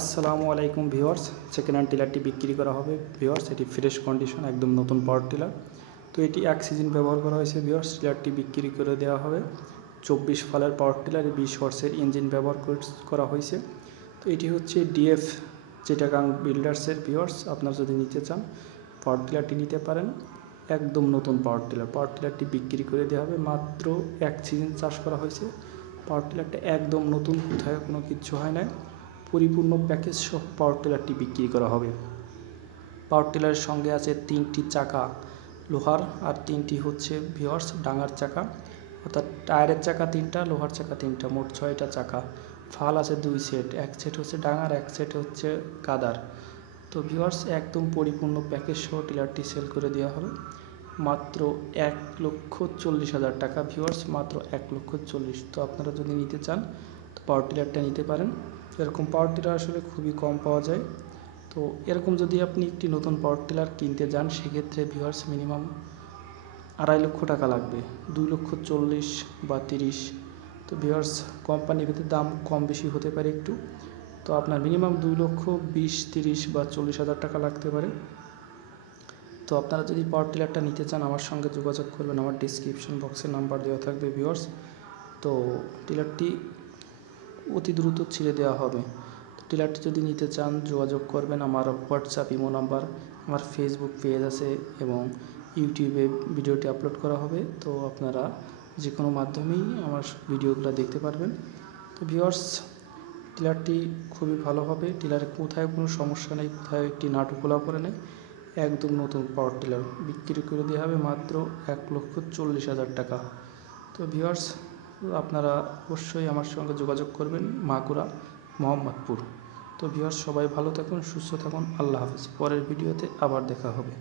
আসসালামু আলাইকুম viewers, second hand টিলারটি বিক্রি করা হবে ভিউয়ার্স। এটি ফ্রেশ কন্ডিশন, একদম নতুন পাওয়ার টিলার। তো এটি এক সিজন ব্যবহার করা হয়েছে ভিউয়ার্স। টিলারটি বিক্রি করে দেওয়া হবে। 24 ফালের পাওয়ার টিলার, 20 হর্সের ইঞ্জিন ব্যবহার করা হয়েছে। তো এটি হচ্ছে ডিএফ চিটাগাং বিল্ডার্সের ভিউয়ার্স। আপনারা যদি নিতে চান পাওয়ার টিলারটি নিতে পারেন। একদম নতুন পাওয়ার টিলারটি বিক্রি করে দেওয়া হবে। মাত্র এক সিজন চাষ করা হয়েছে। পাওয়ার টিলারটা একদম নতুন, কোথায় কোনো কিচ্ছু হয় না। পরিপূর্ণ প্যাকেজ সহ পাওয়ার টিলারটি বিক্রি করা হবে। পাওয়ার টিলারের সঙ্গে আছে 3টি চাকা লোহার আর 3টি হচ্ছে ভিউয়ার্স ডাঙার চাকা, অর্থাৎ টায়ারের চাকা 3টা, লোহার চাকা 3টা, মোট 6টা চাকা। ফাল আছে 2 সেট, এক সেট হচ্ছে ডাঙার, এক সেট হচ্ছে কাদার। তো ভিউয়ার্স একদম পরিপূর্ণ প্যাকেজ সহ টিলারটি সেল করে দেওয়া হবে মাত্র 1,40,000 টাকা ভিউয়ার্স, মাত্র 1,40,000। তো আপনারা যদি নিতে চান তো পাওয়ার টিলারটা নিতে পারেন। এরকম পাওয়ার টিলার আসলে খুবই কম পাওয়া যায়। তো এরকম যদি আপনি একটি নতুন পাওয়ার টিলার কিনতে যান সেক্ষেত্রে ভিউয়ার্স মিনিমাম 2.5 লক্ষ টাকা লাগবে, 2,40,000 বা 30। তো ভিউয়ার্স কোম্পানি ভেদে দাম কম বেশি হতে পারে একটু। তো আপনার মিনিমাম 2,20,000, 30 বা 40,000 টাকা লাগতে পারে। তো আপনারা যদি পাওয়ার টিলারটা নিতে চান আমার সঙ্গে যোগাযোগ করবেন, আমার ডিসক্রিপশন বক্সে নাম্বার দেওয়া থাকবে ভিউয়ার্স। তো টিলারটি অতি দ্রুত ছেড়ে দেওয়া হবে। তো টিলারটি যদি নিতে চান যোগাযোগ করবেন। আমার হোয়াটসঅ্যাপ, ইমো নাম্বার, আমার ফেসবুক পেজ আছে এবং ইউটিউবে ভিডিওটি আপলোড করা হবে। তো আপনারা যে কোনো মাধ্যমেই আমার ভিডিওগুলো দেখতে পারবেন। তো ভিউয়ার্স টিলারটি খুবই ভালো হবে। টিলারে কোথায় কোনো সমস্যা নেই, কোথায় একটি নাটু খোলা পড়ে নেই। একদম নতুন পাওয়ার টিলার বিক্রি করে দেওয়া হবে মাত্র 1,40,000 টাকা। তো ভিউয়ার্স আপনারা অবশ্যই আমার সঙ্গে যোগাযোগ করবেন, মাগুরা, মোহাম্মদপুর। তো ভিউয়ার্স সবাই ভালো থাকুন, সুস্থ থাকুন, আল্লাহ হাফেজ। পরের ভিডিওতে আবার দেখা হবে।